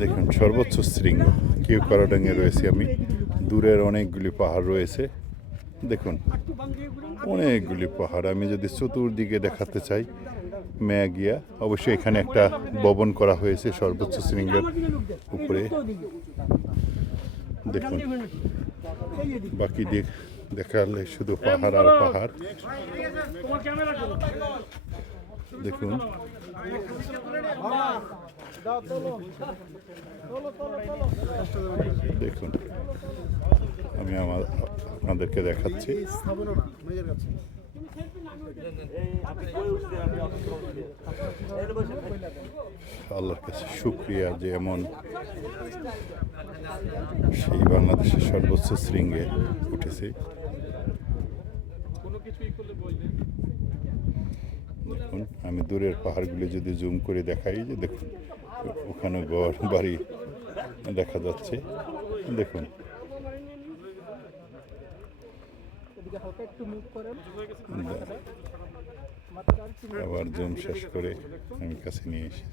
দেখুন সর্বোচ্চ শৃঙ্গ কিউকারাডাঙ্গে রয়েছি আমি। দূরের অনেকগুলি পাহাড় রয়েছে। দেখুন অনেকগুলি পাহাড়। আমি যদি চতুর্দিকে দেখাতে চাই ম্যাগিয়া, অবশ্যই এখানে একটা ভবন করা হয়েছে সর্বোচ্চ শৃঙ্গের উপরে। দেখুন বাকি দিক দেখালে শুধু পাহাড় আর পাহাড়। দেখুন দেখুন আমি আপনাদেরকে দেখাচ্ছি। আল্লাহর কাছে শুকরিয়া যে এমন সেই বাংলাদেশের সর্বোচ্চ শৃঙ্গে উঠেছে। দেখুন আমি দূরের পাহাড়গুলি যদি জুম করে দেখাই, যে দেখুন ওখানে ঘর বাড়ি দেখা যাচ্ছে। দেখুন আবার জুম শেষ করে আমি কাছে নিয়ে এসে